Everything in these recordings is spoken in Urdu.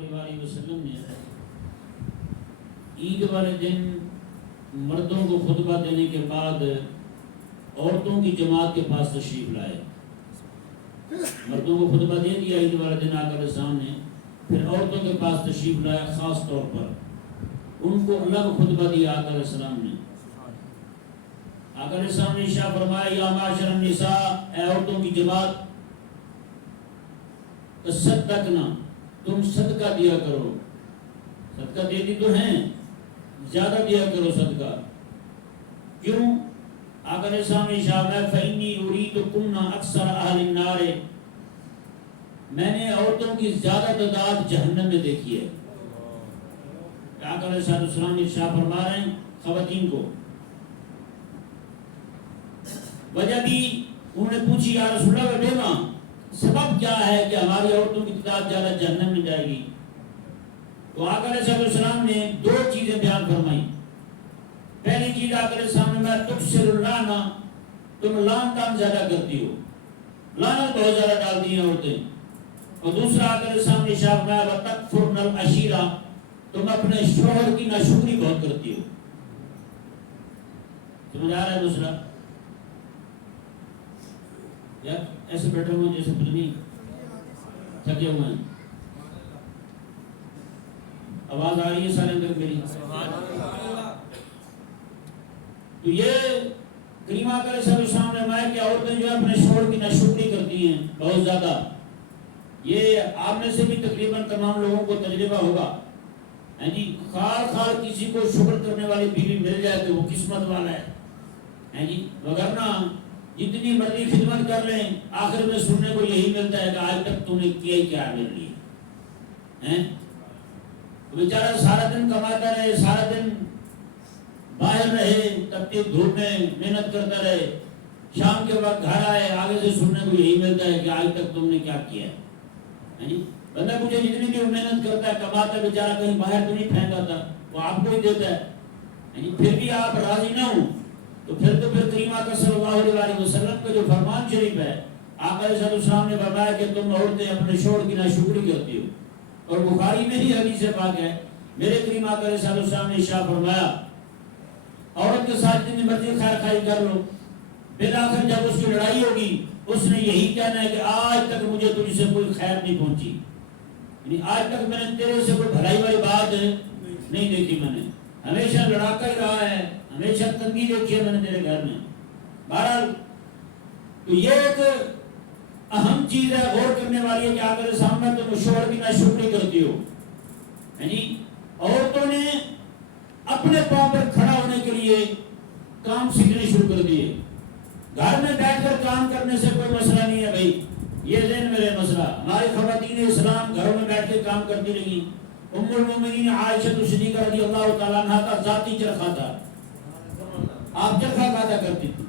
علیہ وسلم نے عید والے دن مردوں کو خطبہ دینے کے بعد عورتوں کی جماعت کے پاس تشریف لائے. مردوں کو خطبہ دے دیا عید والے دن آقا علیہ السلام نے، پھر عورتوں کے پاس تشریف لایا. خاص طور پر ان کو الگ خطبہ دیا آقا علیہ السلام نے. آقا علیہ السلام نے ارشاد فرمایا یا معاشر النساء، اے عورتوں کی جماعت، تصدقنا، تم صدقہ دیا کرو. صدقہ دیتی تو ہیں، زیادہ دیا کرو صدقہ. کیوں؟ آقا علیہ السلام نے ارشاد فرمایا فإنی أريدكن أكثر أهل النار، میں نے عورتوں کی زیادہ تعداد جہنم میں دیکھی ہے. آقا علیہ السلام نے ارشاد فرما رہے ہیں خواتین کو. وجہ بھی انہوں نے پوچھی یا رسول اللہ بیما، سبب کیا ہے کہ ہماری عورتوں کی تعداد زیادہ جہنم میں جائے گی؟ تو آقا علیہ السلام نے دو چیزیں بیان فرمائی. پہلی چیز آقا علیہ السلام نے فرمایا تکثر اللعنہ، تم لعن طعن زیادہ کرتی ہو، لعنت بہت زیادہ ڈالتی ہیں عورتیں. اور دوسرا آقا علیہ السلام نے ارشاد فرمایا وتکفرن العشیرہ، تم اپنے شوہر کی ناشکری بہت کرتی ہو. سمجھ آ رہا ہے دوسرا؟ یار ایسے بیٹھے ہوئے جیسے کچھ نہیں تھکے ہوئے ہیں. آواز آ رہی ہے سارے اندر میری؟ تو یہ کریم آقا علیہ السلام نے فرمایا کہ عورتیں جو ہے اپنے شوہر کی ناشکری کرتی ہیں بہت زیادہ. یہ آپ میں سے بھی تقریباً تمام لوگوں کو تجربہ ہوگا. جی خار کسی کو شکر کرنے والی بیوی مل جائے تو وہ قسمت والا ہے. جی وگرنہ جتنی مرضی خدمت کر لیں آخر میں سننے کو یہی ملتا ہے کہ آج تک تو نے کیا ہی کیا میرے لیے. بیچارہ سارا دن کماتا رہے، سارا دن باہر رہے، تپتی دھوپ میں محنت کرتا رہے، شام کے وقت گھر آئے، آگے سے سننے کو یہی ملتا ہے کہ آج تک تم نے کیا کیا ہے. بندہ مجھے جتنی بھی محنت کرتا ہے کماتا ہے، بیچارہ کہیں باہر تو نہیں پھینکاتا، وہ آپ کو ہی دیتا ہے. پھر بھی آپ راضی نہ ہوں تو پھر کریم آقا صلی اللہ علیہ وسلم کا جو فرمان شریف ہے، آقا علیہ السلام نے فرمایا کہ تم عورتیں اپنے شوہر کی ناشکری کرتی ہو. اور بخاری میں ہی حدیث پاک ہے، میرے کریم آقا علیہ السلام نے ارشاد فرمایا عورت کے ساتھ جتنی مرضی خیر خائی کر لو، بالآخر جب اس کی لڑائی ہوگی اس نے یہی کہنا ہے کہ آج تک مجھے تجھ سے کوئی خیر نہیں پہنچی، یعنی آج تک میں نے تیرے سے کوئی بھلائی والی بات نہیں دیکھی، میں نے ہمیشہ لڑاکا ہی رہا ہے، ہمیشہ تنگی دیکھی ہے میں نے تیرے گھر میں. بہرحال تو یہ ایک اہم چیز ہے، غور کرنے والی ہے کہ آقا کے سامنے تم شوہر کی ناشکری کرتی ہو. یعنی عورتوں نے اپنے پاؤں پر کھڑا ہونے کے لیے کام سیکھنے شروع کر دیے. گھر میں بیٹھ کر کام کرنے سے کوئی مسئلہ نہیں ہے بھائی، یہ ذہن میں رہے مسئلہ. ہماری خواتین اسلام گھروں میں بیٹھ کے کام کرتی رہی. ام المومنین عائشہ صدیقہ رضی اللہ تعالیٰ عنہ کا ذاتی چرخہ تھا، آپ چرخہ کھاتا کرتی تھی.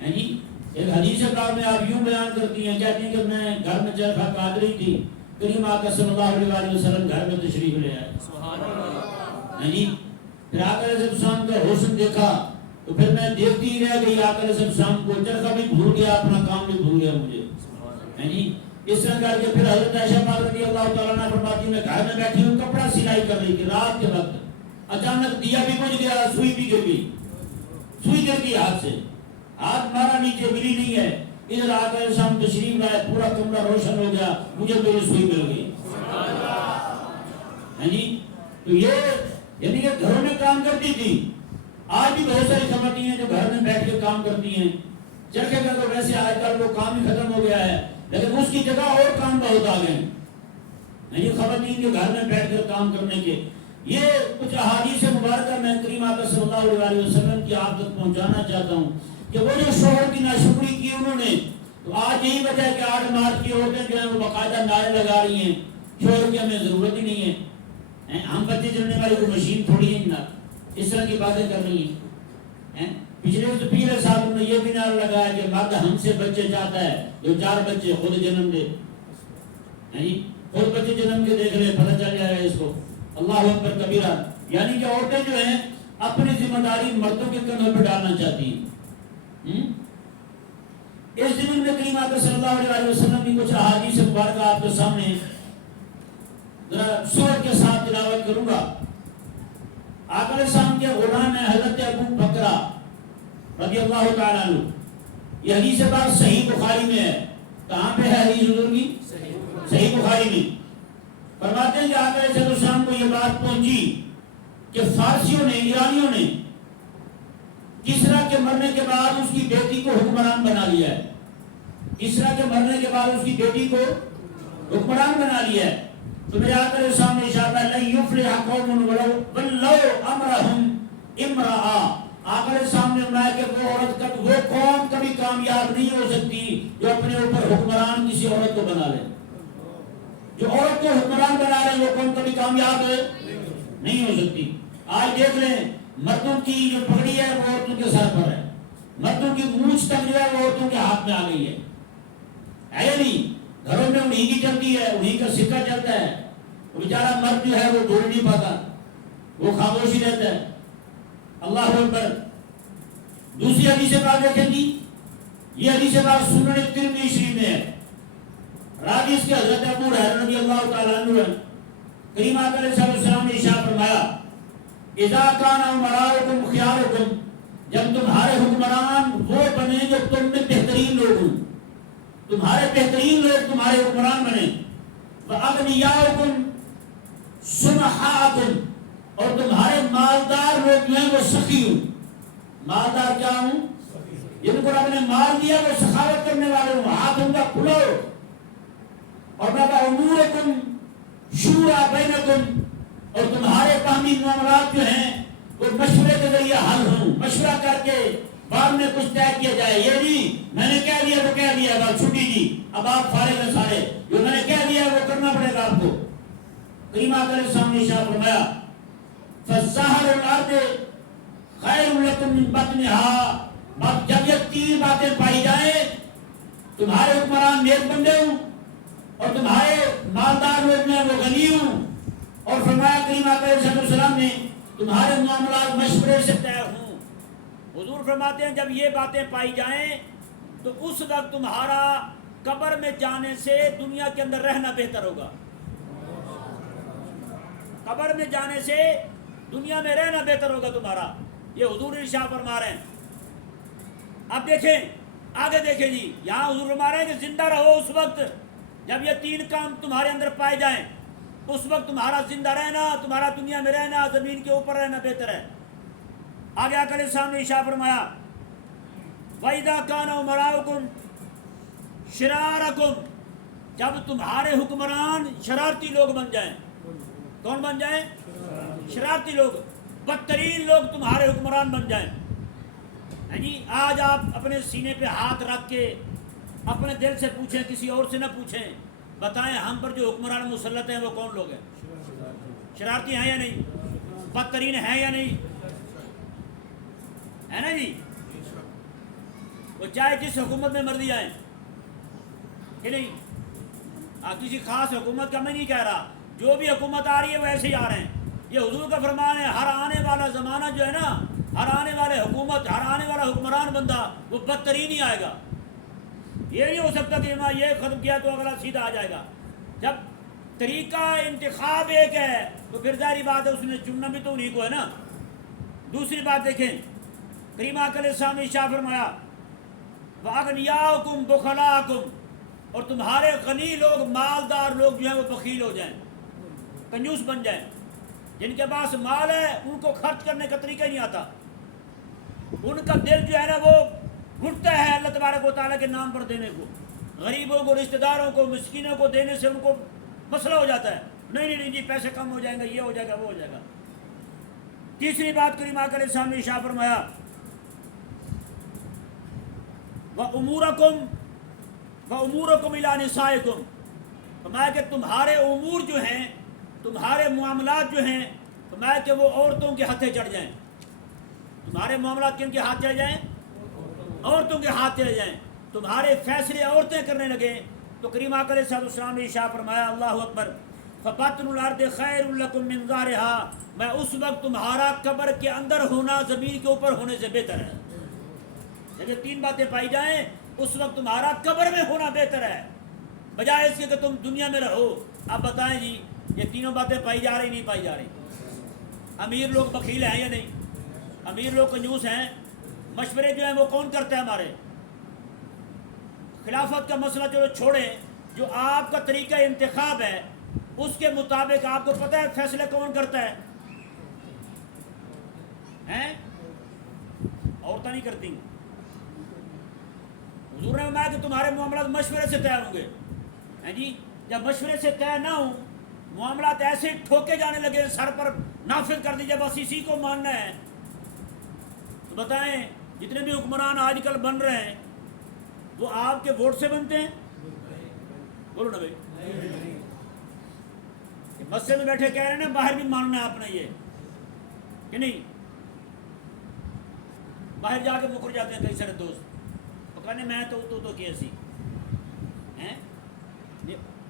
یعنی ایک حدیث پاک میں آپ یوں بیان کرتی ہیں، کہتی ہیں کہ میں گھر میں چرخہ کاٹ رہی تھی، کریم آقا صلی اللہ علیہ وسلم گھر میں تشریف لے آئے. یعنی پھر آقا علیہ السلام کا حسن دیکھا تو پھر میں دیکھتی ہی رہ گئی. آقا علیہ السلام کو چرخہ بھی بھول گیا، اپنا کام بھی بھول گیا مجھے. یعنی اس طرح کر کے پھر حضرت عائشہ پاک رضی اللہ تعالیٰ عنہ فرماتی میں گھر میں بیٹھی ہوں کپڑا سلائی کر رہی تھی رات کے وقت، اچانک دیا بھی بجھ گیا، سوئی بھی گر گئی، سوئی گر گئی ہاتھ سے، ہاتھ مارا نیچے ملی نہیں ہے. ادھر آقا علیہ السلام تشریف لائے، پورا کمرہ روشن ہو گیا، مجھے میری سوئی مل گئی. تو یہ یعنی کہ گھروں میں کام کرتی تھی. آج بھی بہت ساری خواتین ہیں جو گھر میں بیٹھ کے کام کرتی ہیں. چرخے کا تو ویسے آج کل وہ کام ہی ختم ہو گیا ہے، لیکن اس کی جگہ اور کام بہت آ گئے ہیں. یعنی خواتین کے گھر میں بیٹھ کر کام کرنے کے یہ کچھ احادیث مبارکہ میں کریم آقا صلی اللہ علیہ وسلم کی آپ تک پہنچانا چاہتا ہوں کہ وہ جو شوہر کی ناشکری کی انہوں نے، تو آج یہی وجہ ہے کہ 8 مارچ کی عورتیں جو ہیں وہ باقاعدہ نعرے لگا رہی ہیں شوہر کی ہمیں ضرورت ہی نہیں ہے. ہم بچے چلنے والی کوئی مشین تھوڑی ہے نا، اس طرح کی باتیں کر رہی ہیں. پچھلے سال انہوں نے یہ بھی نعرہ لگایا کہ مرد ہم سے بچے چاہتا ہے جو 4 بچے خود جنم دے. خود بچے جنم کے دیکھ لے، پتہ چل جائے گا اس کو. اللہ اکبر کبیرہ. یعنی کہ عورتیں جو ہیں اپنی ذمہ داری مردوں کے کندھوں پہ ڈالنا چاہتی ہیں. اس زمین میں کریم آقا صلی اللہ علیہ وسلم کی کچھ احادیث مبارکہ آپ کے سامنے ذرا سوچ کے ساتھ تلاوت کروں گا. آقا علیہ السلام کے غلام ہیں حضرت ابو بکرہ رضی اللہ تعالیٰ عنہ. یہ حدیث پاک صحیح بخاری میں ہے. کہاں پہ ہے حدیث حضور کی؟ صحیح بخاری میں. فرماتے ہیں کہ آقا علیہ السلام کو یہ بات پہنچی کہ فارسیوں نے، ایرانیوں نے کسرا کے مرنے کے بعد اس کی بیٹی کو حکمران بنا لیا ہے. کسرا کے مرنے کے بعد اس کی بیٹی کو حکمران بنا لیا ہے. تو میرے آقا علیہ السلام نے ارشاد فرمایا لن یفلح قوم ولو امرهم امرأة. آقا علیہ السلام نے فرمایا کہ وہ قوم کبھی کامیاب نہیں ہو سکتی جو اپنے اوپر حکمران کسی عورت کو بنا لے. جو عورت کو حکمران بنا رہے ہیں وہ قوم کبھی کامیاب نہیں ہو سکتی. آج دیکھ لیں مردوں کی جو پگڑی ہے وہ عورتوں کے سر پر ہے. مردوں کی مونچھ تک جو ہے وہ عورتوں کے ہاتھ میں آ گئی ہے. ہے نہیں؟ گھروں میں انہی کی چلتی ہے، انہی کا سکہ چلتا ہے. وہ بیچارہ مرد جو ہے وہ بول نہیں پاتا، وہ خاموشی رہتا ہے. اللہ اکبر. دوسری حدیث پاک دیکھیں جی. یہ حدیث پاک سنن ترمذی شریف میں ہے. راوی اس کے حضرت ابو ہریرہ رضی اللہ تعالیٰ عنہ ہے. کریم آقا علیہ السلام نے ارشاد فرمایا اذا کان امراؤکم خیارکم، جب تمہارے حکمران وہ بنے جو تم میں بہترین لوگ ہوں. تمہارے بہترین لوگ تمہارے حکمران بنے. وَأَغْنِيَاؤُكُمْ سُمَحَاءَكُمْ، اور تمہارے مالدار لوگ جو ہیں وہ سخی ہوں. مالدار کیا ہوں؟ جن کو رب نے مال دیا وہ سخاوت کرنے والے ہوں. ہاتھ ان کا کھلو. اور امورکم شورا بینکم، اور تمہارے باہمی معاملات جو ہیں وہ مشورے کے ذریعے حل ہوں. مشورہ کر کے بعد میں کچھ طے کیا جائے. یہ نہیں میں نے کہہ دیا وہ کہہ دیا بات چھٹی جی اب آپ فارغ ہیں سارے، جو میں نے کہہ دیا وہ کرنا پڑے گا آپ کو. کریم آقا علیہ السلام نے ارشاد فرمایا فَالظَّاهِرُ الْأَرْضِ خَيْرٌ لَكُم مِّن بَطْنِهَا. جب یہ تین باتیں پائی جائیں، تمہارے حکمران نیک بندے ہوں اور تمہارے مالدار لوگ میں وہ غنی ہوں، اور فرمایا کریم آقا علیہ السلام نے تمہارے معاملات مشورے سے طے ہوں. حضور فرماتے ہیں جب یہ باتیں پائی جائیں تو اس وقت تمہارا قبر میں جانے سے دنیا کے اندر رہنا بہتر ہوگا. قبر میں جانے سے دنیا میں رہنا بہتر ہوگا تمہارا. یہ حضور ارشاد فرما رہے ہیں. اب دیکھیں آگے دیکھیں جی. یہاں حضور فرما رہے ہیں کہ زندہ رہو اس وقت جب یہ تین کام تمہارے اندر پائے جائیں. اس وقت تمہارا زندہ رہنا، تمہارا دنیا میں رہنا، زمین کے اوپر رہنا بہتر ہے. آگے آ کر سامنے ارشاد فرمایا وَإِذَا كَانَ أُمَرَاؤُكُمْ شِرَارَكُمْ، جب تمہارے حکمران شرارتی لوگ بن جائیں. کون بن جائیں؟ شرارتی لوگ، بدترین لوگ تمہارے حکمران بن جائیں. جی آج آپ اپنے سینے پہ ہاتھ رکھ کے اپنے دل سے پوچھیں، کسی اور سے نہ پوچھیں، بتائیں ہم پر جو حکمران مسلط ہیں وہ کون لوگ ہیں؟ شرارتی ہیں یا نہیں؟ بدترین ہیں یا نہیں؟ ہے نا جی؟ وہ چاہے کس حکومت میں مرضی آئیں کہ نہیں. آپ کسی خاص حکومت کا میں نہیں کہہ رہا، جو بھی حکومت آ رہی ہے وہ ایسے ہی آ رہے ہیں. یہ حضور کا فرمان ہے ہر آنے والا زمانہ جو ہے نا، ہر آنے والے حکومت، ہر آنے والا حکمران بندہ وہ بدترین ہی آئے گا. یہ نہیں ہو سکتا کہ یہ ختم کیا تو اگلا سیدھا آ جائے گا. جب طریقہ انتخاب ایک ہے تو پھر ظاہری بات ہے اس نے چننا بھی تو انہیں کو ہے نا. دوسری بات دیکھیں کریم آقا علیہ السلام نے ارشاد فرمایا وَأَغْنِيَاؤُكُمْ بُخَلَاءَكُمْ، اور تمہارے غنی لوگ، مالدار لوگ جو ہیں وہ بخیل ہو جائیں، کنجوس بن جائیں. جن کے پاس مال ہے ان کو خرچ کرنے کا طریقہ نہیں آتا. ان کا دل جو ہے نا وہ گھٹتا ہے اللہ تبارک و تعالیٰ کے نام پر دینے کو. غریبوں کو، رشتہ داروں کو، مسکینوں کو دینے سے ان کو مسئلہ ہو جاتا ہے. نہیں جی پیسے کم ہو جائیں گے، یہ ہو جائے گا، وہ ہو جائے گا. تیسری بات کریم آقا علیہ السلام نے ارشاد فرمایا وَأُمُورَكُمْ إِلَىٰ نِسَائِكُمْ، فرمایا کہ تمہارے امور جو ہیں، تمہارے معاملات جو ہیں، فرمایا کہ وہ عورتوں کے ہاتھے چڑھ جائیں. تمہارے معاملات کن کے ہاتھ چڑھ جائیں؟ عورتوں کے ہاتھ چڑھ جائیں. تمہارے فیصلے عورتیں کرنے لگیں تو کریم آقا علیہ السلام نے ارشاد فرمایا اللہ اکبر فَبَطْنُ الْأَرْضِ خَيْرٌ لَكُم مِّن ظَهْرِهَا، میں اس وقت تمہارا قبر کے اندر ہونا زمین کے اوپر ہونے سے بہتر ہے. جب یہ تین باتیں پائی جائیں اس وقت تمہارا قبر میں ہونا بہتر ہے بجائے اس کے کہ تم دنیا میں رہو. اب بتائیں جی یہ تینوں باتیں پائی جا رہی نہیں پائی جا رہی؟ امیر لوگ بخیل ہیں یا نہیں؟ امیر لوگ کنجوس ہیں؟ مشورے جو ہیں وہ کون کرتا ہے ہمارے؟ خلافت کا مسئلہ چلو چھوڑیں، جو آپ کا طریقہ انتخاب ہے اس کے مطابق آپ کو پتہ ہے فیصلے کون کرتا ہے؟ عورتیں نہیں کرتی۔ حضور نے فرمایا کہ تمہارے معاملات مشورے سے طے ہوں گے۔ جی جب مشورے سے طے نہ ہوں، معاملات ایسے ٹھوکے جانے لگے، سر پر نافذ کر دیجیے بس اسی کو ماننا ہے، تو بتائیں جتنے بھی حکمران آج کل بن رہے ہیں وہ آپ کے ووٹ سے بنتے ہیں؟ بولو نا بھائی، مسجد میں بیٹھے کہہ رہے ہیں نا باہر بھی ماننا ہے آپ نے یہ کہ نہیں؟ باہر جا کے مکر جاتے ہیں کئی سارے دوست، تو کہنے میں تو کیسی ہیں،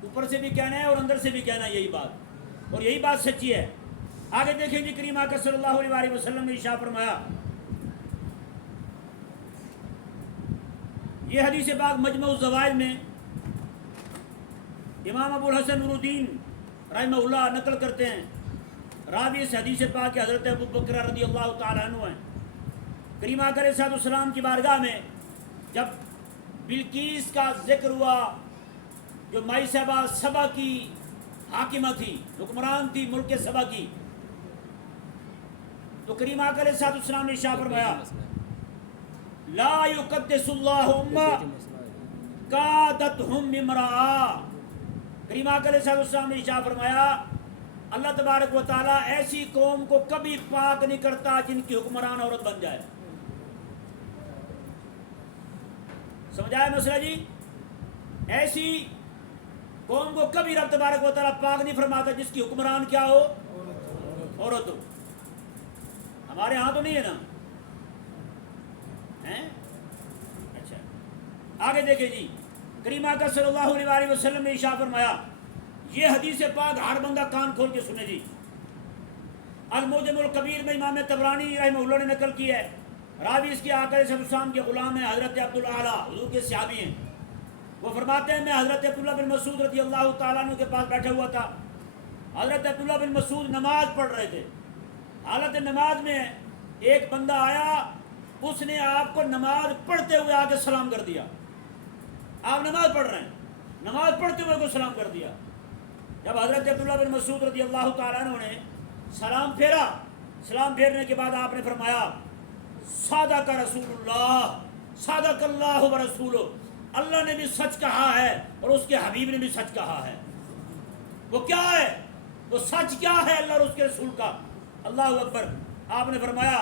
اوپر سے بھی کہنا ہے اور اندر سے بھی کہنا ہے یہی بات، اور یہی بات سچی ہے۔ آگے دیکھیں جی، کریم آقا صلی اللہ علیہ وسلم نے ارشاد فرمایا، یہ حدیث پاک مجمع الزوائد میں امام ابو الحسن نور الدین رحمہ اللہ نقل کرتے ہیں، راوی اس حدیث پاک کے حضرت ابو بکر رضی اللہ تعالیٰ عنہ ہیں۔ کریم آقا علیہ السلام کی بارگاہ میں جب بلقیس کا ذکر ہوا، جو مائی صاحبہ سبا کی حاکمہ تھی، حکمران تھی ملک سبا کی، تو کریم آقا علیہ السلام نے ارشاد فرمایا، لا یقدس اللہ امہ قادتہم امرأة۔ کریم آقا علیہ السلام نے ارشاد فرمایا، اللہ تبارک و تعالیٰ ایسی قوم کو کبھی پاک نہیں کرتا جن کی حکمران عورت بن جائے۔ سمجھایا مسئلہ جی؟ ایسی قوم کو کبھی رب تبارک و تعالیٰ پاک نہیں فرماتا جس کی حکمران کیا ہو؟ عورت ہو۔ ہمارے ہاں تو نہیں ہے نا؟ اچھا آگے دیکھیں جی، کریم آقا صلی اللہ علیہ وسلم نے ارشاد فرمایا، یہ حدیث پاک ہر بندہ کان کھول کے سنے جی۔ المعجم الکبیر میں امام طبرانی رحمہ اللہ نے نقل کی ہے، راوی اس کی آقا علیہ السلام کے غلام ہیں، حضرت عبدالعالیٰ، حضور کے صحابی ہیں۔ وہ فرماتے ہیں میں حضرت عبداللہ بن مسعود رضی اللہ تعالیٰ عنہ کے پاس بیٹھا ہوا تھا۔ حضرت عبداللہ بن مسعود نماز پڑھ رہے تھے، حالت نماز میں ایک بندہ آیا، اس نے آپ کو نماز پڑھتے ہوئے آ کے سلام کر دیا۔ آپ نماز پڑھ رہے ہیں، نماز پڑھتے ہوئے کو سلام کر دیا۔ جب حضرت عبداللہ بن مسعود رضی اللہ تعالیٰ عنہ نے سلام پھیرا، سلام پھیرنے کے بعد آپ نے فرمایا، صادق رسول اللہ، صادق اللہ و رسولہ، اللہ نے بھی سچ کہا ہے اور اس کے حبیب نے بھی سچ کہا ہے۔ وہ کیا ہے؟ وہ سچ کیا ہے اللہ اور اس کے رسول کا؟ اللہ اکبر۔ آپ نے فرمایا،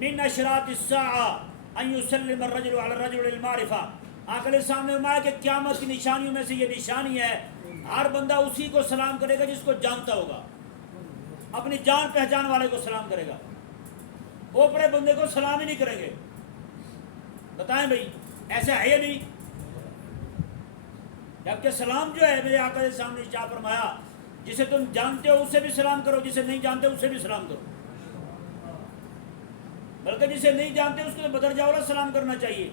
من اشراط الساعة ان يسلم الرجل على الرجل المعرفہ۔ آقا علیہ السلام نے فرمایا کہ قیامت کی نشانیوں میں سے یہ نشانی ہے، ہر بندہ اسی کو سلام کرے گا جس کو جانتا ہوگا، اپنی جان پہچان والے کو سلام کرے گا، اوپرے بندے کو سلام ہی نہیں کریں گے۔ بتائیں بھائی ایسا ہے یا نہیں؟ جبکہ سلام جو ہے میرے آقا علیہ السلام نے ارشاد فرمایا، جسے تم جانتے ہو اسے بھی سلام کرو، جسے نہیں جانتے اسے بھی سلام کرو، بلکہ جسے نہیں جانتے اس کو بدر جاولا سلام کرنا چاہیے،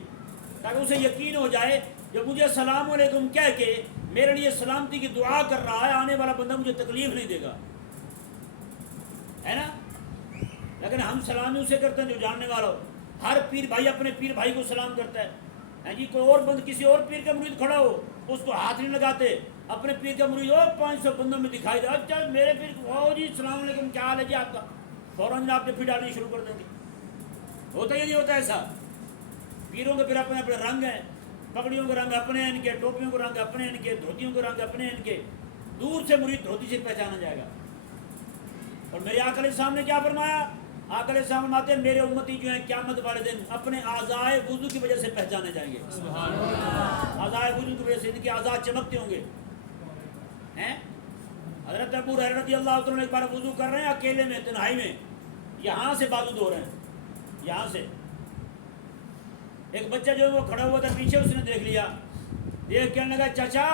تاکہ اسے یقین ہو جائے جو مجھے السلام علیکم کہہ کے میرے لیے سلامتی کی دعا کر رہا ہے، آنے والا بندہ مجھے تکلیف نہیں دے گا، ہے نا؟ لیکن ہم سلام اسے کرتے ہیں جو جاننے والا ہو۔ ہر پیر بھائی اپنے پیر بھائی کو سلام کرتا ہے جی، کوئی اور بند کسی اور پیر کا مرید کھڑا ہو اس کو ہاتھ نہیں لگاتے، اپنے پیر کا مرید ہو 500 بندوں میں دکھائی دے، اچھا میرے پیر کو جی السلام علیکم کیا حال ہے جی آپ کا، فوراً آپ کے پھر ڈالنی شروع کر دیں گے۔ ہوتا ہی نہیں ہوتا ایسا؟ پیروں کے پھر اپنے اپنے رنگ ہیں، پگڑیوں کے رنگ اپنے ہیں ان کے، ٹوپیوں کے رنگ اپنے ہیں ان کے، دھوتیوں کے رنگ اپنے ہیں ان کے، دور سے مرید دھوتی سے پہچانا جائے گا۔ اور میرے آقا علیہ السلام نے کیا فرمایا؟ آقا علیہ السلام فرماتے ہیں میرے امتی جو ہیں قیامت والے دن اپنے اعضائے وضو کی وجہ سے پہچانے جائیں گے۔ سبحان اللہ۔ اعضائے وضو کی وجہ سے ان کے اعضاء چمکتے ہوں گے۔ حضرت ابو ہریرہ رضی اللہ عنہ ایک بار وضو کر رہے ہیں اکیلے میں، تنہائی میں، یہاں سے بازو دھو رہے ہیں، یہاں سے ایک بچہ جو ہے وہ کھڑا ہوا تھا پیچھے، اس نے دیکھ لیا، دیکھ کہنے لگا چچا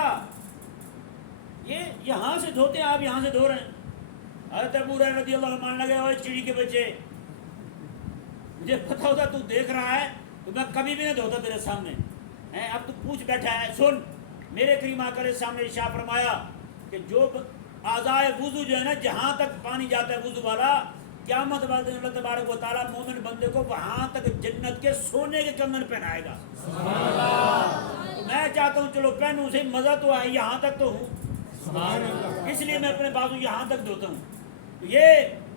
یہ یہاں سے دھوتے ہیں، آپ یہاں سے دھو رہے ہیں۔ حضرت ابو ہریرہ رضی اللہ عنہ ماننے لگے، اوے چڑی کے بچے، مجھے پتہ ہوتا تو دیکھ رہا ہے تو میں کبھی بھی نہ دھوتا تیرے سامنے، اب تو پوچھ بیٹھا ہے۔ سن، میرے کریم آقا علیہ السلام نے ارشاد فرمایا کہ جو اعضائے وضو جو ہے نا جہاں تک پانی جاتا ہے وضو والا، قیامت والے دن اللہ تبارک و تعالیٰ مومن بندے کو وہاں تک جنت کے سونے کے کنگن پہنائے گا. میں چاہتا ہوں چلو پہنوں سے مزہ تو آئے، یہاں تک تو ہوں، اس لیے میں اپنے بازو یہاں تک دھوتا ہوں. یہ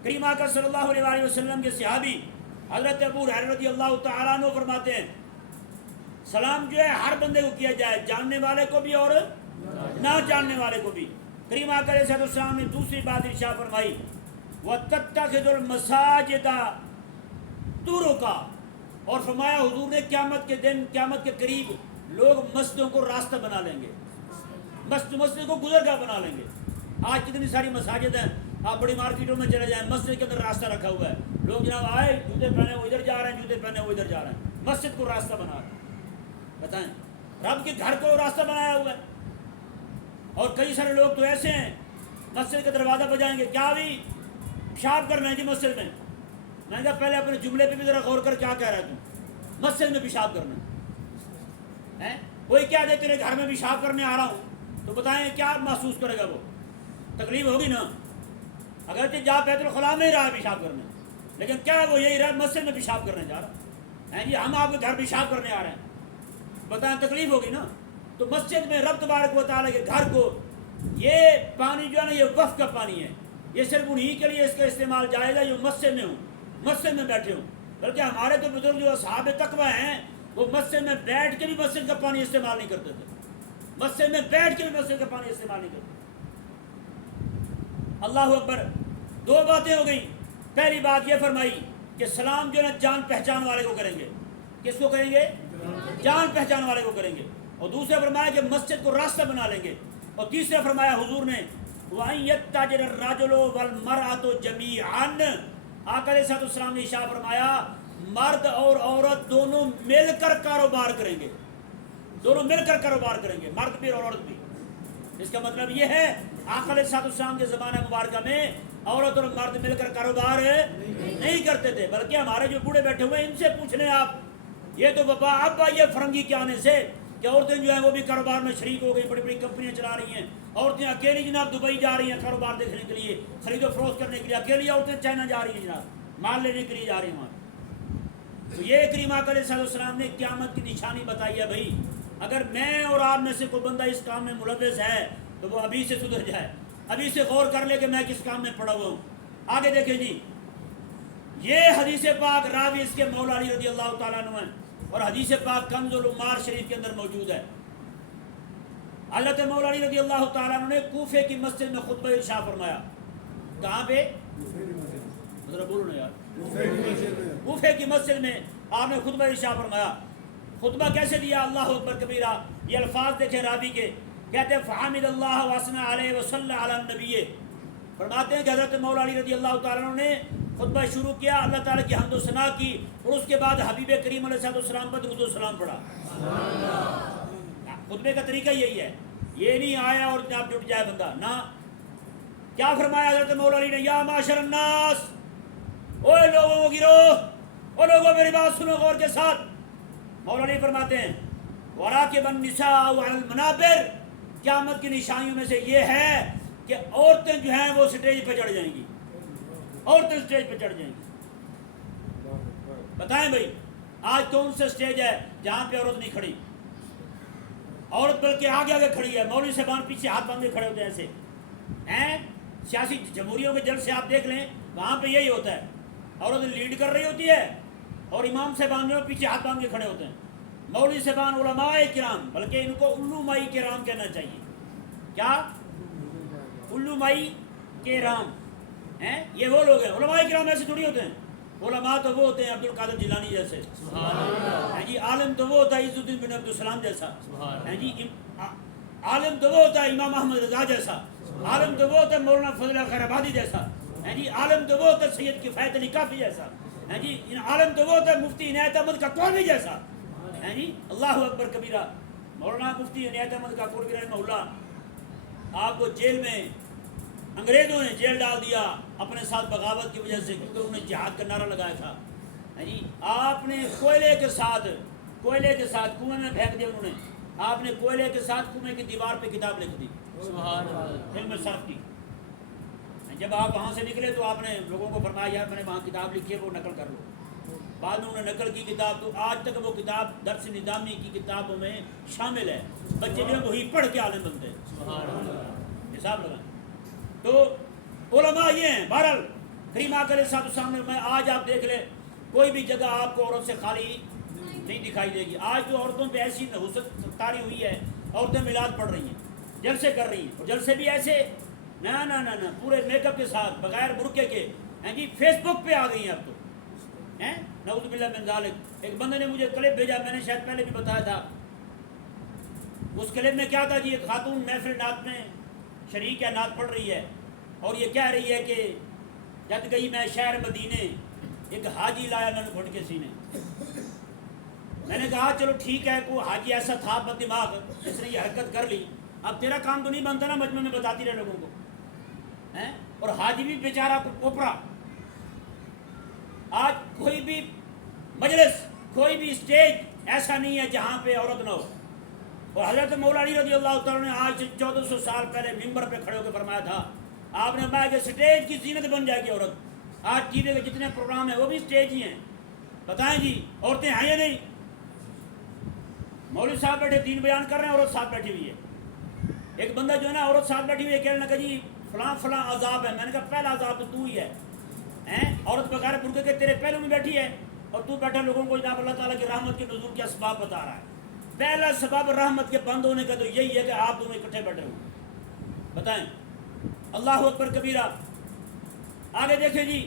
کریم آقا صلی اللہ علیہ وسلم کے صحابی حضرت ابو ہریرہ رضی اللہ تعالیٰ عنہ فرماتے ہیں سلام جو ہے ہر بندے کو کیا جائے، جاننے والے کو بھی اور نہ جاننے والے کو بھی. کریم آقا علیہ السلام نے دوسری بات ارشاد فرمائی وَتَتَّخِذُ الْمَسَاجِدَ طُرُقًا، اور فرمایا حضور نے قیامت کے دن، قیامت کے قریب لوگ مسجدوں کو راستہ بنا لیں گے، مسجد کو گزرگاہ بنا لیں گے. آج کتنی ساری مساجد ہیں، آپ بڑی مارکیٹوں میں چلے جائیں مسجد کے اندر راستہ رکھا ہوا ہے، لوگ جناب آئے جوتے پہنے وہ ادھر جا رہے ہیں، جوتے پہنے وہ ادھر جا رہے ہیں، مسجد کو راستہ بنا رہے ہیں. بتائیں رب کے گھر کو راستہ بنایا ہوا ہے. اور کئی سارے لوگ تو ایسے ہیں مسجد کا دروازہ بجائیں گے، کیا بھی پیشاب کرنا ہے جی مسجد میں. میں نے کہا پہلے اپنے جملے پہ بھی ذرا غور کر کیا کہہ رہا ہے تم، مسجد میں پیشاب کرنا ہے. کوئی کیا دے تیرے گھر میں پیشاب کرنے آ رہا ہوں تو بتائیں کیا محسوس کرے گا، وہ تکلیف ہوگی نا. اگرچہ جا بیت الخلاء میں ہی رہا ہے پیشاب کرنے، لیکن کیا وہ یہی رہا مسجد میں پیشاب کرنے جا رہا ہے جی، ہم آپ کے گھر پیشاب کرنے آ رہے ہیں، بتائیں تکلیف ہوگی نا. تو مسجد میں رب تبارک و تعالیٰ کے گھر کو یہ پانی جو ہے نا یہ وقف کا پانی ہے، یہ صرف انہی کے لیے اس کا استعمال جائز ہے جو مسجد میں ہوں، مسجد میں بیٹھے ہوں. بلکہ ہمارے تو بزرگ جو اصحاب تقویٰ ہیں وہ مسجد میں بیٹھ کے بھی مسجد کا پانی استعمال نہیں کرتے تھے، مسجد میں بیٹھ کے بھی مسجد کا پانی استعمال نہیں کرتے. اللہ اکبر. دو باتیں ہو گئی. پہلی بات یہ فرمائی کہ سلام جو ہے نا جان پہچان والے کو کریں گے. کس کو کریں گے؟ جان پہچان والے کو کریں گے. اور دوسرا فرمایا کہ مسجد کو راستہ بنا لیں گے. اور تیسرا فرمایا حضور نے وَأَن يَتَّجِرَ الرَّجُلُ وَالْمَرْأَةُ جَمِيعًا، آقا علیہ السلام نے ارشاد فرمایا مرد اور عورت دونوں مل کر کاروبار کریں گے، دونوں مل کر کاروبار کریں گے، مرد بھی اور عورت بھی. اس کا مطلب یہ ہے آقا علیہ السلام کے زمانہ مبارکہ میں عورت اور مرد مل کر کاروبار نہیں کرتے تھے. بلکہ ہمارے جو بوڑھے بیٹھے ہوئے ان سے پوچھ لیں آپ، یہ تو وبا اب یہ فرنگی کے آنے سے کہ عورتیں جو ہیں وہ بھی کاروبار میں شریک ہو گئی، بڑی بڑی کمپنیاں چلا رہی ہیں. عورتیں اکیلی جناب دبئی جا رہی ہیں کاروبار دیکھنے کے لیے، خرید و فروخت کرنے کے لیے، اکیلی عورتیں چائنا جا رہی ہیں جناب مال لینے کے لیے جا رہی ہیں وہاں. تو یہ کریم آقا علیہ السلام نے قیامت کی نشانی بتائی ہے. بھائی اگر میں اور آپ میں سے کوئی بندہ اس کام میں ملوث ہے تو وہ ابھی سے سدھر جائے، ابھی سے غور کر لے کہ میں کس کام میں پڑا ہوا ہوں. آگے دیکھیں جی، یہ حدیث پاک راوی اس کے مولا علی رضی اللہ تعالیٰ عنہ ہیں، اور حدیث پاک کنز العمار شریف کے اندر موجود ہے. حضرت مولا علی رضی اللہ تعالیٰ عنہ نے کوفے کی مسجد میں خطبہ ارشاد فرمایا. کہاں پہ؟ ذرا بولو نا یار. کوفے کی مسجد میں آپ نے خطبہ ارشاد فرمایا. خطبہ کیسے دیا؟ اللہ اکبر کبیرہ. یہ الفاظ دیکھیں راوی کے، کہتے ہیں فحمد اللہ وثنى علیہ وصلی علی النبی. فرماتے ہیں کہ حضرت مولا علی رضی اللہ تعالیٰ عنہ نے خطبہ شروع کیا، اللہ تعالیٰ کی حمد و ثنا کی، اور اس کے بعد حبیب کریم علیہ السلام پر درود و سلام پڑھا. خطبے کا طریقہ یہی ہے، یہ نہیں آیا اور جناب جٹ جائے بندہ نہ. کیا فرمایا حضرت مولا علی نے؟ یا معاشر الناس، اوے لوگوں کو گروہ، او لوگوں میری بات سنو غور کے ساتھ. مولا علی فرماتے ہیں وراکب النساء علی المنابر، قیامت کی نشانیوں میں سے یہ ہے کہ عورتیں جو ہیں وہ سٹیج پہ چڑھ جائیں گی، عورتیں سٹیج پہ چڑھ جائیں گی. بتائیں بھائی آج کون سا سٹیج ہے جہاں پہ عورت نہیں کھڑی؟ عورت بلکہ آگے آگے کھڑی ہے، مولوی صاحبان پیچھے ہاتھ باندھے کھڑے ہوتے ہیں ایسے ہیں. سیاسی جمہوریوں کے جلسے آپ دیکھ لیں وہاں پہ یہی ہوتا ہے، عورت لیڈ کر رہی ہوتی ہے اور امام صاحبان جو پیچھے ہاتھ باندھ کے کھڑے ہوتے ہیں. مولوی صاحبان علماء کرام، بلکہ ان کو علماء کرام کہنا چاہیے. کیا؟ علماء کرام ہیں، یہ وہ لوگ ہیں. علماء کرام ایسے تھوڑی ہوتے ہیں. علماء تو وہ ہوتے ہیں عبد القادر جیلانی جیسے، ہیں جی. عالم تو وہ ہوتا ہے عز الدین بن عبد السلام جیسا، ہیں جی. عالم تو وہ ہوتا ہے امام احمد رضا جیسا، عالم تو وہ ہوتا ہے مولانا فضل خیر آبادی جیسا، ہیں جی. عالم تو وہ ہوتا ہے سید کفایت علی کافی جیسا، ہیں جی. عالم تو وہ ہوتا ہے مفتی عنایت احمد کا کولوی جیسا، ہیں جی. اللہ اکبر کبیرہ. مولانا مفتی عنایت احمد کا کولوی رحمہ اللہ، آپ کو جیل میں انگریزوں نے جیل ڈال دیا اپنے ساتھ بغاوت کی وجہ سے، کیونکہ انہوں نے جہاد کا نعرہ لگایا تھا. جی آپ نے کوئلے کے ساتھ کنویں میں پھینک دیا. انہوں نے آپ نے کوئلے کے ساتھ کنویں کی دیوار پہ کتاب لکھ دی، علم صرف کی. جب آپ وہاں سے نکلے تو آپ نے لوگوں کو فرمایا یار میں نے وہاں کتاب لکھی ہے وہ نقل کر لو. بعد میں انہوں نے نقل کی کتاب, تو آج تک وہ کتاب درس نظامی کی کتابوں میں شامل ہے. بچے جو ہے وہی پڑھ کے عالم بنتے ہیں. حساب لگائیں. تو علماء یہ ہیں. بہرحال کریم آقا علیہ السلام نے میں آج آپ دیکھ لیں کوئی بھی جگہ آپ کو عورت سے خالی نہیں دکھائی دے گی. آج تو عورتوں پہ ایسی نحوست طاری ہوئی ہے, عورتیں میلاد پڑھ رہی ہیں, جلسے کر رہی ہیں, اور جلسے بھی ایسے نہ پورے میک اپ کے ساتھ بغیر برقعے کے ہیں جی. فیس بک پہ آ گئی ہیں اب تو ہیں. نعوذ باللہ من ذالک. ایک بندے نے مجھے کلپ بھیجا, میں نے شاید پہلے بھی بتایا تھا. اس کلپ میں کیا تھا جی, ایک خاتون محفل نعت میں شریک ہے, نعت پڑھ رہی ہے, اور یہ کہہ رہی ہے کہ جب گئی میں شہر مدینے ایک حاجی لایا میں نے گھٹ کے سینے. میں نے کہا چلو ٹھیک ہے, کوئی حاجی ایسا تھا بد دماغ جس نے یہ حرکت کر لی. اب تیرا کام تو نہیں بنتا نا مجمع میں بتاتی رہے لوگوں کو ہیں. اور حاجی بھی بیچارہ اوپرا. آج کوئی بھی مجلس, کوئی بھی اسٹیج ایسا نہیں ہے جہاں پہ عورت نہ ہو. اور حضرت مولا علی رضی اللہ تعالیٰ نے آج سے 1400 سال پہلے ممبر پہ کھڑے ہو کے فرمایا تھا, آپ نے فرمایا کہ اسٹیج کی زینت بن جائے گی عورت. آج ٹی وی کے جتنے پروگرام ہیں وہ بھی اسٹیج ہی ہیں. بتائیں جی عورتیں ہیں یا نہیں؟ مولوی صاحب بیٹھے دین بیان کر رہے ہیں, عورت ساتھ بیٹھی ہوئی ہے. ایک بندہ جو ہے نا عورت ساتھ بیٹھی ہوئی ہے, کہنے لگا جی فلاں فلاں عذاب ہے. میں نے کہا پہلا عذاب تو ہی ہے. عورت بغیر برقعے کے تیرے پہلو میں بیٹھی ہے, اور تو بیٹھا لوگوں کو جناب اللہ تعالیٰ کی رحمت کے نزول کے اسباب بتا رہا ہے. پہلا سبب رحمت کے بند ہونے کا تو یہی ہے کہ آپ دونوں اکٹھے بیٹھے ہو. بتائیں. اللہ اکبر کبیرہ. آگے دیکھیں جی,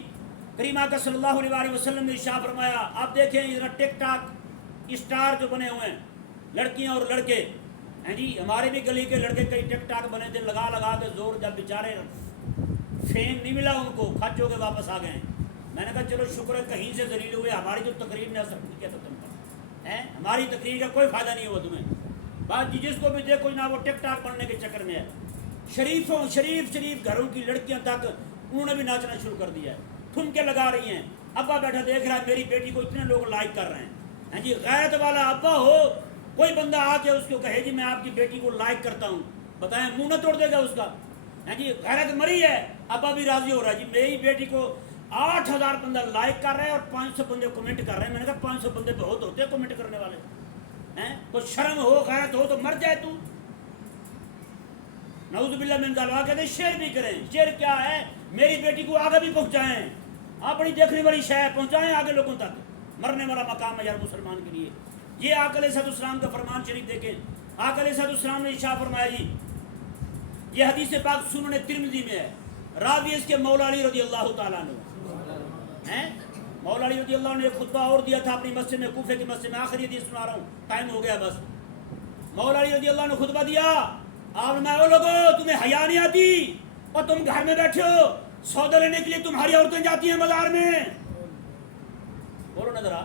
کریم آقا صلی اللہ علیہ وسلم نے ارشاد فرمایا, آپ دیکھیں ذرا ٹک ٹاک اسٹار جو بنے ہوئے ہیں, لڑکیاں اور لڑکے ہیں جی. ہمارے بھی گلی کے لڑکے کئی ٹک ٹاک بنے تھے, لگا کے زور, جب بیچارے فیم نہیں ملا ان کو, کھچ ہو کے واپس آ گئے. میں نے کہا چلو شکر ہے کہیں سے ذلیل ہوئے, ہماری جو تقریر نے اثر نہیں کیا تو تم پر ہے, ہماری تقریر کا کوئی فائدہ نہیں ہوا تمہیں. بات جی جس کو بھی دیکھو نہ وہ ٹک ٹاک بننے کے چکر میں ہے. شریف گھروں کی لڑکیاں تک انہوں نے بھی ناچنا شروع کر دیا ہے, ٹھمکے لگا رہی ہیں. ابا بیٹھا دیکھ رہا ہے میری بیٹی کو اتنے لوگ لائک کر رہے ہیں جی. غیرت والا ابا ہو, کوئی بندہ آ کے اس کو کہے جی میں آپ کی بیٹی کو لائک کرتا ہوں, بتائیں منہ نہ توڑ دے گا اس کا جی. غیرت مری ہے, ابا بھی راضی ہو رہا ہے جی میری بیٹی کو 8000 بندہ لائک کر رہے ہیں اور 500 بندے کمنٹ کر رہے ہیں. میں نے کہا 500 بندے بہت ہوتے ہیں کمنٹ کرنے والے ہیں, کچھ شرم ہو غیرت ہو تو مر جائے تو. نعوذ باللہ من ذالک. کہتے ہیں شیئر بھی کریں. شیئر کیا ہے, میری بیٹی کو آگے بھی پہنچائیں, اپنی دیکھنے والی شے پہنچائیں آگے لوگوں تک. مرنے والا مقام ہے یار مسلمان کے لیے. یہ آقا علیہ السلام کا فرمان شریف دیکھیں. آقا علیہ السلام نے ارشاد فرمایا جی, یہ حدیث پاک سنن ترمذی میں ہے, راوی اس کے مولا علی رضی اللہ تعالیٰ عنہ ہیں. مولا علی رضی اللہ عنہ نے ایک خطبہ اور دیا تھا اپنی مسجد میں, کوفے کی مسجد میں. آخری حدیث سنا رہا ہوں, ٹائم ہو گیا بس. مولا علی رضی اللہ عنہ خطبہ دیا, آپ نے او لوگو تمہیں حیا نہیں آتی, اور تم گھر میں بیٹھے ہو, سودا لینے کے لیے تمہاری عورتیں جاتی ہیں بازار میں. بولو نظر آ,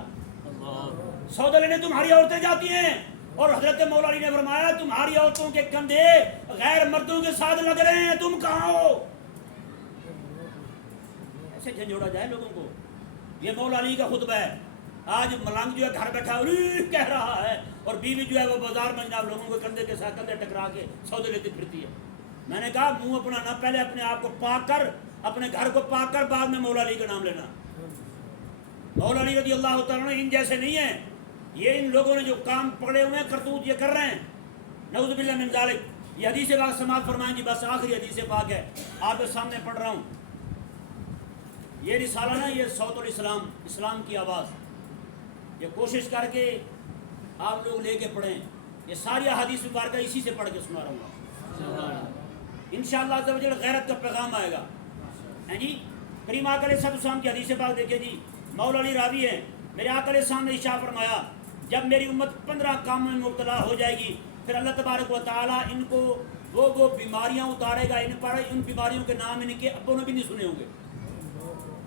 سودا لینے تمہاری عورتیں جاتی ہیں, اور حضرت مولا علی نے فرمایا تمہاری عورتوں کے کندھے غیر مردوں کے ساتھ لگ رہے ہیں, تم کہاں ہو. ایسے جھنجھوڑا جائے لوگوں کو. یہ مولا علی کا خطبہ ہے. آج ملنگ جو ہے گھر بیٹھا کہہ رہا ہے, اور بیوی جو ہے وہ بازار میں جناب لوگوں کے کندھے کے ساتھ کندھے ٹکرا کے سودے لیتی پھرتی ہے. میں نے کہا منہ اپنا نہ, پہلے اپنے آپ کو پاک کر, اپنے گھر کو پاک کر, بعد میں مولا علی کا نام لینا. مولا علی رضی اللہ تعالیٰ ان جیسے نہیں ہیں. یہ ان لوگوں نے جو کام پکڑے ہوئے ہیں, کرتوت یہ کر رہے ہیں. نعوذ باللہ من ذالک. یہ حدیث پاک سماعت فرمائیں جی, بس آخری حدیث پاک ہے, آپ کے سامنے پڑھ رہا ہوں. یہ رسالہ نا, یہ صوت الاسلام, اسلام کی آواز, یہ کوشش کر کے آپ لوگ لے کے پڑھیں. یہ ساری حدیث مبارکہ اسی سے پڑھ کے سنا رہا ہوں. انشاءاللہ عز و جل غیرت کا پیغام آئے گا جی. کریم آقا علیہ السلام کی حدیث پاک دیکھیں جی. مولا علی راوی ہے, میرے آقا علیہ السلام نے ارشاد فرمایا جب میری امت 15 کاموں میں مبتلا ہو جائے گی, پھر اللہ تبارک و تعالیٰ ان کو وہ بیماریاں اتارے گا ان پر, ان بیماریوں کے نام ان کے ابوں نے بھی نہیں سنے ہوں گے.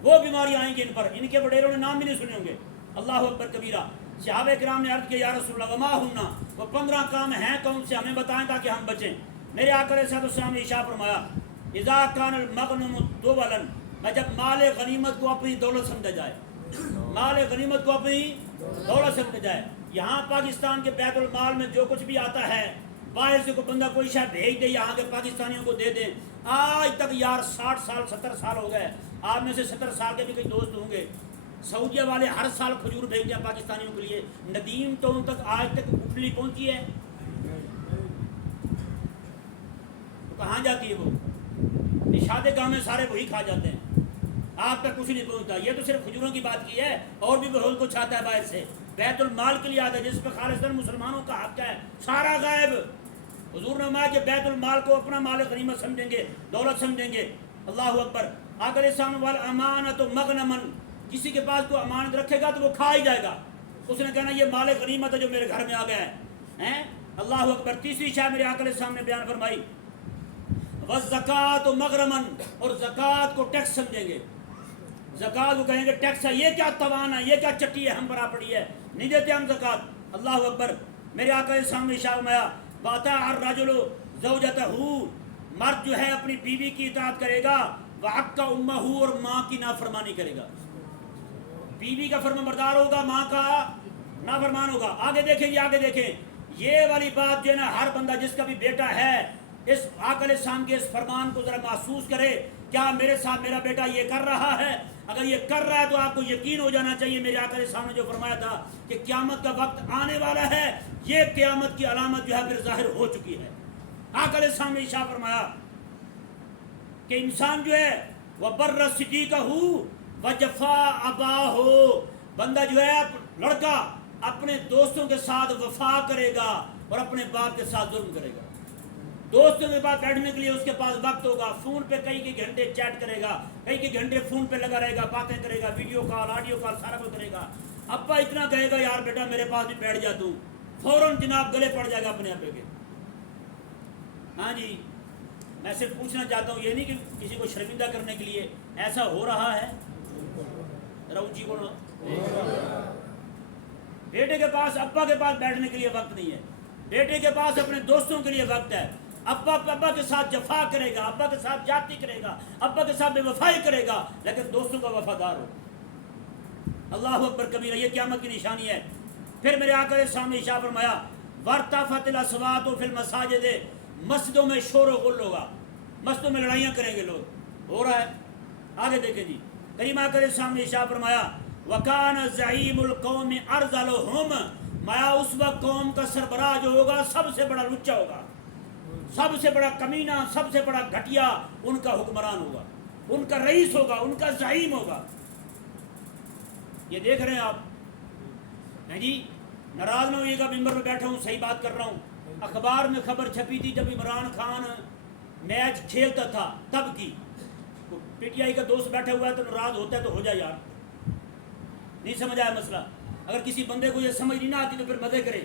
وہ بیماریاں آئیں گی ان پر, ان کے وڈیروں نے نام بھی نہیں سنے ہوں گے. اللہ اکبر کبیرہ. صحابہ کرام نے عرض کیا یا رسول اللہ وما ہننا, وہ 15 کام ہیں کون سے, ہمیں بتائیں تاکہ ہم بچیں. میرے آقا علیہ السلام نے ارشاد فرمایا اذا کان المغنم دولا, میں جب مال غنیمت کو اپنی دولت سمجھا جائے, مال غنیمت کو اپنی دولت سمجھا جائے. یہاں پاکستان کے بیت المال میں جو کچھ بھی آتا ہے, باہر سے کوئی بندہ کوئی شاید بھیج دے, یہاں کے پاکستانیوں کو دے دیں, آج تک یار 60 سال 70 سال ہو گئے، آپ میں سے 70 سال کے بھی کئی دوست ہوں گے، سعودیہ والے ہر سال کھجور بھیجتے ہیں پاکستانیوں کے لیے، ندیم تو ان تک آج تک اٹھلی پہنچی ہے، تو کہاں جاتی ہے وہ؟ نشاد گاہ میں سارے وہی کھا جاتے ہیں، آپ تک کچھ نہیں پہنچتا۔ یہ تو صرف کھجوروں کی بات کی ہے، اور بھی بہت کچھ آتا ہے باہر سے، بیت المال کے لیے آتا ہے جس پہ خالصتاً مسلمانوں کا حق ہے، سارا غائب۔ حضور نے فرمایا کہ بیت المال کو اپنا مال غنیمت سمجھیں گے، دولت سمجھیں گے، اللہ اکبر۔ آقا علیہ السلام والامانۃ مغنمن، کسی کے پاس کوئی امانت رکھے گا تو وہ کھا ہی جائے گا، اس نے کہنا یہ مال غنیمت ہے جو میرے گھر میں آ گیا ہے، اللہ اکبر۔ تیسری شاہ میرے آقا علیہ السلام نے بیان فرمائی وَالزَّكَاةُ مَغْرَمًا، اور زکوٰۃ کو ٹیکس سمجھیں گے، زکوٰۃ کو کہیں گے ٹیکس ہے، یہ کیا توان ہے، یہ کیا چٹی ہے ہم پر آ پڑی ہے، نہیں دیتے ہم زکوٰۃ، اللہ اکبر۔ میرے آقا علیہ السلام نے ارشاد فرمایا وَأَطَاعَ الرَّجُلُ زَوْجَتَهُ، مرد جو ہے اپنی بیوی کی اطاعت کرے گا، وَعَقَّ أُمَّهُ، اور ماں کی نافرمانی کرے گا، بیوی کا فرمان بردار ہوگا، ماں کا نافرمان ہوگا۔ آگے دیکھیں یہ، آگے دیکھیں یہ والی بات جو ہے نا، ہر بندہ جس کا بھی بیٹا ہے اس آقا علیہ السلام کے اس فرمان کو ذرا محسوس کرے، کیا میرے ساتھ میرا بیٹا یہ کر رہا ہے؟ اگر یہ کر رہا ہے تو آپ کو یقین ہو جانا چاہیے، میرے آقا علیہ السلام نے جو فرمایا تھا کہ قیامت کا وقت آنے والا ہے، یہ قیامت کی علامت جو ہے پھر ظاہر ہو چکی ہے۔ آقا علیہ السلام نے ارشاد فرمایا کہ انسان جو ہے وَبَرَّ صِدِيقَهُ وَجَفَا أَبَاهُ، بندہ جو ہے لڑکا اپنے دوستوں کے ساتھ وفا کرے گا اور اپنے باپ کے ساتھ ظلم کرے گا، دوستوں کے پاس بیٹھنے کے لیے اس کے پاس وقت ہوگا، فون پہ کئی گھنٹے چیٹ کرے گا، کئی گھنٹے فون پہ لگا رہے گا، باتیں کرے گا، ویڈیو کال آڈیو کال سارا کچھ کرے گا، ابا اتنا کہے گا یار بیٹا میرے پاس بھی بیٹھ جا تو، فوراً جناب گلے پڑ جائے گا اپنے ابے کے۔ ہاں جی، میں صرف پوچھنا چاہتا ہوں، یہ نہیں کہ کسی کو شرمندہ کرنے کے لیے، ایسا ہو رہا ہے؟ روجی بولو، بیٹے کے پاس ابا کے پاس بیٹھنے کے لیے وقت نہیں ہے، بیٹے کے پاس اپنے دوستوں کے لیے وقت ہے، ابا کے ساتھ جفا کرے گا، ابا کے ساتھ جاتی کرے گا، ابا کے ساتھ بے وفائی کرے گا، لیکن دوستوں کا وفادار ہو، اللہ اکبر کبیرہ، یہ قیامت کی نشانی ہے۔ پھر میرے آقا علیہ السلام نے ارشاد فرمایا وَارْتَفَعَتِ الْأَصْوَاتُ فِي الْمَسَاجِدِ، مسجدوں میں شور و غل ہوگا، مسجدوں میں لڑائیاں کریں گے لوگ، ہو رہا ہے۔ آگے دیکھیں جی، کریم آقا علیہ السلام نے ارشاد فرمایا وَكَانَ زَعِيمُ الْقَوْمِ أَرْذَلُهُمْ، مایا اس وقت قوم کا سربراہ جو ہوگا سب سے بڑا لچا ہوگا، سب سے بڑا کمینہ، سب سے بڑا گھٹیا ان کا حکمران ہوگا، ان کا رئیس ہوگا، ان کا زعیم ہوگا۔ یہ دیکھ رہے ہیں آپ، ہیں جی، ناراض نہ ہوئیے گا، ممبر پہ بیٹھا ہوں صحیح بات کر رہا ہوں، اخبار میں خبر چھپی تھی جب عمران خان میچ کھیلتا تھا تب کی، پی ٹی آئی کا دوست بیٹھا ہوا ہے تو ناراض ہوتا ہے تو ہو جائے یار، نہیں سمجھ آیا مسئلہ۔ اگر کسی بندے کو یہ سمجھ نہیں نہ آتی تو پھر مزے کرے،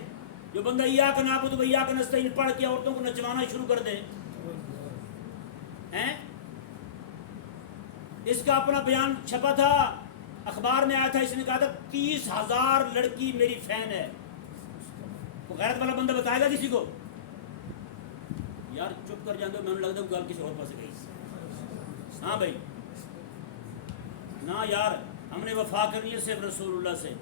جو بندہ ایاک نعبد و ایاک نستعین پڑھ کے عورتوں کو نچوانا شروع کر دے ہیں، اس کا اپنا بیان چھپا تھا، اخبار میں آیا تھا، اس نے کہا تھا 30,000 لڑکی میری فین ہے، وہ غیرت والا بندہ بتائے گا کسی کو؟ یار چپ کر جاندے، میں نے لگتا ہے گل کسی اور پاس گئی۔ ہاں بھائی، نہ یار، ہم نے وفا کرنی ہے صرف رسول اللہ سے،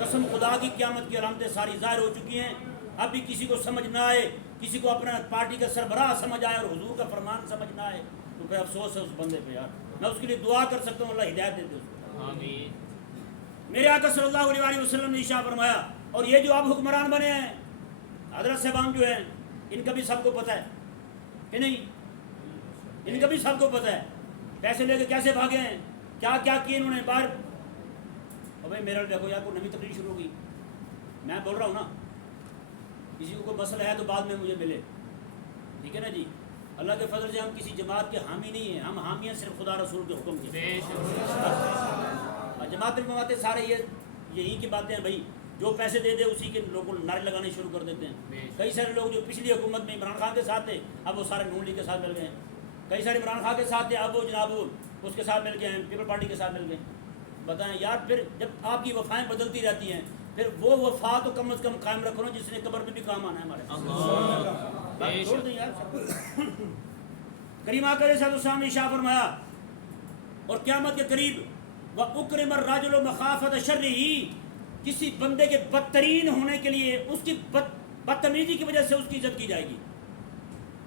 قسم خدا کی قیامت کی علامتیں ساری ظاہر ہو چکی ہیں، اب بھی کسی کو سمجھ نہ آئے، کسی کو اپنا پارٹی کا سربراہ سمجھ آئے اور حضور کا فرمان سمجھ نہ آئے تو پھر افسوس ہے اس بندے پہ یار، میں اس کے لیے دعا کر سکتا ہوں اللہ ہدایت دے دے اس کو۔ آمین۔ میرے آقا صلی اللہ علیہ وسلم نے ارشاد فرمایا، اور یہ جو اب حکمران بنے ہیں حضرت صاحبان جو ہیں، ان کا بھی سب کو پتہ ہے کہ نہیں؟ ان کا بھی سب کو پتہ ہے، پیسے لے کے کیسے بھاگے ہیں، کیا کیا کیے انہوں نے باہر۔ اور بھائی میرا دیکھو یار کوئی نئی تقریر شروع ہوگی، میں بول رہا ہوں نا، کسی کو کوئی مسئلہ ہے تو بعد میں مجھے ملے، ٹھیک ہے نا جی۔ اللہ کے فضل سے ہم کسی جماعت کے حامی نہیں ہیں، ہم حامی ہیں صرف خدا رسول کے حکم کے۔ اور جماعت المواد سارے یہی کی باتیں ہیں بھائی، جو پیسے دے دے اسی کے لوگوں نعرے لگانے شروع کر دیتے ہیں۔ کئی سارے لوگ جو پچھلی حکومت میں عمران خان کے ساتھ تھے اب وہ سارے نون لیگ کے ساتھ مل گئے ہیں، کئی سارے عمران خان کے ساتھ تھے اب وہ جناب اس کے ساتھ مل گئے ہیں، پیپل پارٹی کے ساتھ مل گئے ہیں۔ بتائیں یار، پھر جب آپ کی وفائیں بدلتی رہتی ہیں پھر وہ وفا تو کم از کم قائم رکھو نا جس نے قبر میں بھی کام آنا ہے ہمارے۔ چھوڑ دیں یار۔ کریم آقا علیہ السلام نے ارشاد فرمایا، اور قیامت کے قریب وَأُكْرِمَ الرَّجُلُ مَخَافَةَ شَرِّهِ، کسی بندے کے بدترین ہونے کے لیے، اس کی بدتمیزی کی وجہ سے اس کی عزت کی جائے گی۔